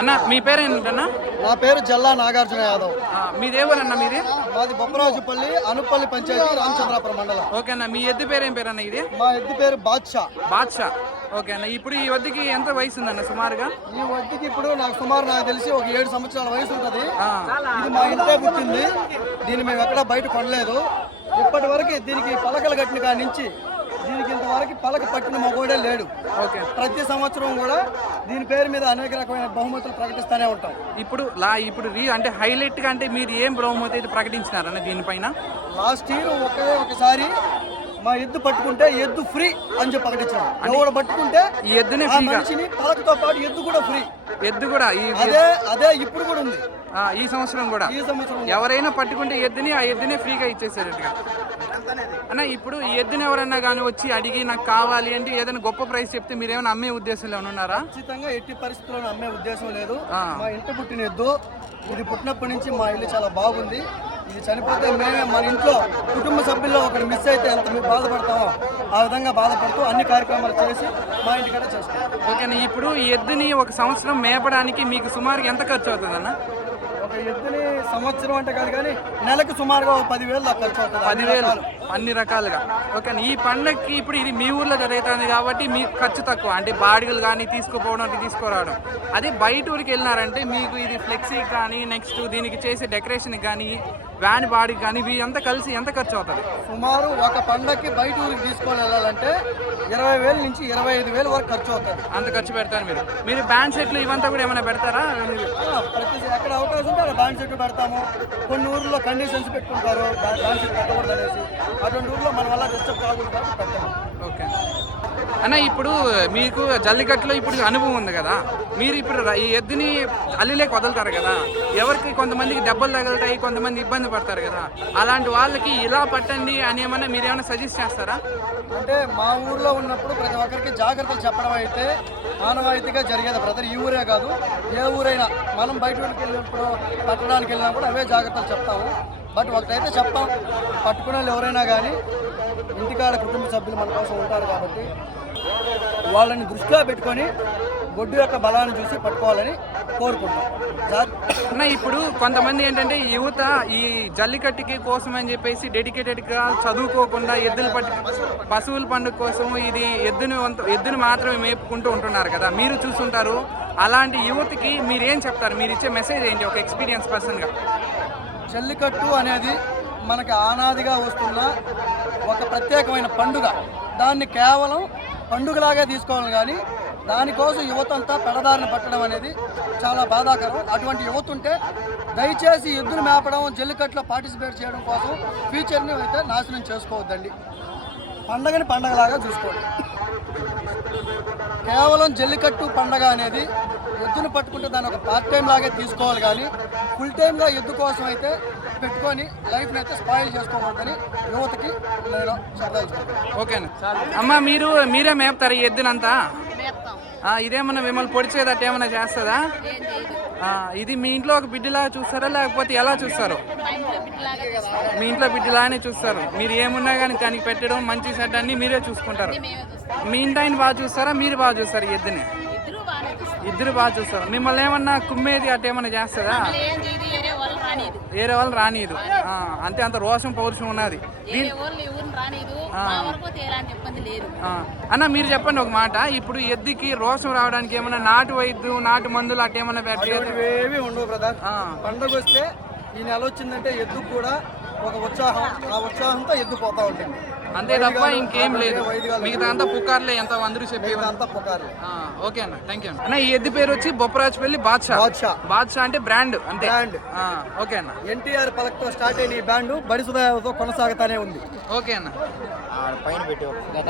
అన్న మీ పేరు ఏంటన్నా? నా పేరు జల్లా నాగార్జున యాదవ్. మీదేవరన్నా మీది? మాది బొప్పరాజుపల్లి అనుపల్లి పంచాయతీ రామచంద్రాపురం మండలం. ఓకే అన్న, మీ ఎద్దు పేరు ఏం పేరు అన్న? ఇది మా ఎద్దు పేరు బాద్షా. బాద్షా. ఓకే అన్న, ఇప్పుడు ఈ వద్దుకి ఎంత వయసు ఉందన్న సుమారుగా? ఈ వద్దుకి ఇప్పుడు నాకు తెలిసి ఒక 7 సంవత్సరాల వయసు ఉంటుంది. ఇది మా ఇంటే పుట్టింది. దీన్ని మేము ఎక్కడా బయట కొనలేదు. ఇప్పటి వరకు దీనికి పలకలు కట్టిన కాడి నుంచి దీనికి ఇంతవరకు పలక పట్టిన మగోడే లేడు. ప్రతి సంవత్సరం కూడా దీని పేరు మీద అనేక రకమైన బహుమతులు ప్రకటిస్తూనే ఉంటాం. ఇప్పుడు అంటే హైలైట్ గా అంటే మీరు ఏం బహుమతి అయితే ప్రకటించినారన్న దీనిపైన? లాస్ట్ ఇయర్ ఒకసారి మా ఎద్దు పట్టుకుంటే ఎద్దు ఫ్రీ అని చెప్పి ప్రకటించాం. ఎవరు పట్టుకుంటే ఈ ఎద్దుని మనిషిని పలకతో పాటు ఎద్దు కూడా ఫ్రీ. ఎద్దు కూడా అదే ఇప్పుడు కూడా ఉంది. ఈ సంవత్సరం కూడా ఎవరైనా పట్టుకుంటే ఎద్దుని ఆ ఎద్దునే ఫ్రీగా ఇచ్చేసారట్టుగా అన్న. ఇప్పుడు ఈ ఎద్దుని ఎవరన్నా కానీ వచ్చి అడిగి నాకు కావాలి అంటే ఏదైనా గొప్ప ప్రైస్ చెప్తే మీరు ఏమైనా అమ్మే ఉద్దేశంలో ఉన్నారా? ఖచ్చితంగా ఎట్టి పరిస్థితుల్లో అమ్మే ఉద్దేశం లేదు. మా ఇంటి పుట్టిన ఎద్దు. ఇది పుట్టినప్పటి నుంచి మా ఇల్లు చాలా బాగుంది. ఇది చనిపోతే మేమే మన ఇంట్లో కుటుంబ సభ్యుల్లో ఒకటి మిస్ అయితే ఎంత మేము బాధపడతామో ఆ విధంగా బాధపడుతూ అన్ని కార్యక్రమాలు చేసి మా ఇంటికాడ చేస్తాం. ఓకేనా, ఇప్పుడు ఈ ఎద్దుని ఒక సంవత్సరం మేపడానికి మీకు సుమారుగా ఎంత ఖర్చు అవుతుంది అన్న? ఒక ఎద్దుని సంవత్సరం అంటే కాదు కానీ నెలకు సుమారుగా 10,000 దాకా ఖర్చు అవుతుంది. 10,000 అన్ని రకాలుగా. ఓకే, ఈ పండగకి ఇప్పుడు ఇది మీ ఊర్లో జరుగుతుంది కాబట్టి మీకు ఖర్చు తక్కువ, అంటే బాడిగలు కానీ తీసుకుపోవడం తీసుకురావడం. అదే బయట ఊరికి వెళ్ళినారంటే మీకు ఇది ఫ్లెక్సీకి కానీ నెక్స్ట్ దీనికి చేసే డెకరేషన్కి కానీ వ్యాన్ బాడీకి కానీ ఇవి కలిసి ఎంత ఖర్చు అవుతుంది? సుమారు ఒక పండగకి బయట ఊరికి తీసుకొని వెళ్ళాలంటే 20,000 నుంచి 25,000 వరకు ఖర్చు అవుతుంది. అంత ఖర్చు పెడతారు మీరు బ్యాండ్ సెట్లు ఇవంతా కూడా ఏమైనా పెడతారా? ప్రతి ఎక్కడ అవకాశం ఉంటే అక్కడ బ్యాండ్ సెట్ పెడతాము. కొన్ని ఊర్లో కండిషన్స్ పెట్టుకుంటారు బ్యాండ్ సెట్ పెట్టకూడదు అనేసి. అటువంటి ఊర్లో మన వల్ల డిస్టర్బ్ కాకూడదు కాబట్టి పెట్టాము. ఓకే అన్న, ఇప్పుడు మీకు జల్లికట్టులో ఇప్పుడు అనుభవం ఉంది కదా, మీరు ఇప్పుడు ఈ ఎద్దుని అల్లిలేక వదులుతారు కదా, ఎవరికి కొంతమందికి దెబ్బలు తగులుతాయి, కొంతమంది ఇబ్బంది పడతారు కదా, అలాంటి వాళ్ళకి ఇలా పట్టండి అని ఏమన్నా మీరేమైనా సజెస్ట్ చేస్తారా? అంటే మా ఊర్లో ఉన్నప్పుడు ప్రతి ఒక్కరికి జాగ్రత్తలు చెప్పడం అయితే ఆనవాయితీగా జరిగేది బ్రదర్. ఈ ఊరే కాదు ఏ ఊరైనా మనం బయట ఊరికి వెళ్ళినప్పుడు పట్టడానికి వెళ్ళినా కూడా అవే జాగ్రత్తలు చెప్తాము. బట్ ఒకటైతే చెప్తాం, పట్టుకునే వాళ్ళు ఎవరైనా కానీ ఇంటికాడ కుటుంబ సభ్యులు మన కోసం ఉంటారు కాబట్టి వాళ్ళని దృష్టిలో పెట్టుకొని గొడ్డు యొక్క బలాన్ని చూసి పట్టుకోవాలని కోరుకుంటాం. ఇప్పుడు కొంతమంది ఏంటంటే యువత ఈ జల్లికట్టుకి కోసం అని చెప్పేసి డెడికేటెడ్గా చదువుకోకుండా పశువుల పండుగ కోసం ఇది ఎద్దుని మాత్రమే మేపుకుంటూ ఉంటున్నారు కదా, మీరు చూస్తుంటారు. అలాంటి యువతకి మీరేం చెప్తారు? మీరు ఇచ్చే మెసేజ్ ఏంటి ఒక ఎక్స్పీరియన్స్ పర్సన్గా? జల్లికట్టు అనేది మనకి ఆనాదిగా వస్తున్న ఒక ప్రత్యేకమైన పండుగ. దాన్ని కేవలం పండుగలాగా తీసుకోవాలి కానీ దానికోసం యువత అంతా పెడదారిని పట్టడం అనేది చాలా బాధాకరం. అటువంటి యువత ఉంటే దయచేసి ఎద్దును మేపడం జల్లికట్టులో పార్టిసిపేట్ చేయడం కోసం ఫ్యూచర్ని అయితే నాశనం చేసుకోవద్దండి. పండగని పండగలాగా చూసుకోండి. కేవలం జల్లికట్టు పండగ అనేది ఎద్దును పట్టుకుంటే దాన్ని ఒక పార్ట్ టైం లాగే తీసుకోవాలి కానీ ఫుల్ టైమ్గా ఎద్దు కోసం అయితే పెట్టుకొని లైఫ్ని అయితే స్పాయిల్ చేసుకోవద్దని యువతకి నేను చెప్పదలుచుకుంటాను. ఓకేనా అమ్మ, మీరే మేపుతారు ఈ ఎద్దునంతా? ఇదేమన్నా మిమ్మల్ని పొడిచేదట్టు ఏమన్నా చేస్తుందా? ఇది మీ ఇంట్లో ఒక బిడ్డలాగా చూస్తారా లేకపోతే ఎలా చూస్తారు? మీ ఇంట్లో బిడ్డలాగానే చూస్తారు. మీరు ఏమున్నా కానీ దానికి పెట్టడం మంచి చెడ్డ అన్ని మీరే చూసుకుంటారు. మీ ఇంటాయని బాగా చూస్తారా మీరు బాగా చూస్తారు ఈ ఎద్దుని? ఇద్దరు బాగా చూస్తారు. మిమ్మల్ని ఏమన్నా కుమ్మేది అట్ట ఏమన్నా చేస్తుందా? వేరే వాళ్ళు రానియదు. అంతే, అంత రోషం పౌరుషం ఉన్నది. అన్న మీరు చెప్పండి ఒక మాట, ఇప్పుడు ఎద్దుకి రోషం రావడానికి ఏమన్నా నాటు వైద్యం నాటు మందులు అట్ట ఏమన్నా పెట్టలేదు? ఏమీ ఉండవు బ్రదర్. పండుగ వస్తే ఈ నెల వచ్చిందంటే ఎద్దు కూడా ఒక ఉత్సాహం, ఆ ఉత్సాహంతో ఎద్దు పోతా ఉంటుంది. అంతే తప్ప ఇంకేం లేదు. మిగతా అంతా పుకార్లే, ఎంత అందరూ చెప్పి అంతా పుకార్లే. ఓకే అన్న, థ్యాంక్ యూ అన్న. ఈ ఎద్దు పేరు వచ్చి బొప్పరాజుపల్లి బాద్షా అంటే బ్రాండ్ అంతే. ఓకే అన్న. ఎన్టీఆర్ పలకతో స్టార్ట్ అయిన ఈ బ్రాండ్ బడి సుధాతో కొనసాగుతానే ఉంది. ఓకే అన్న.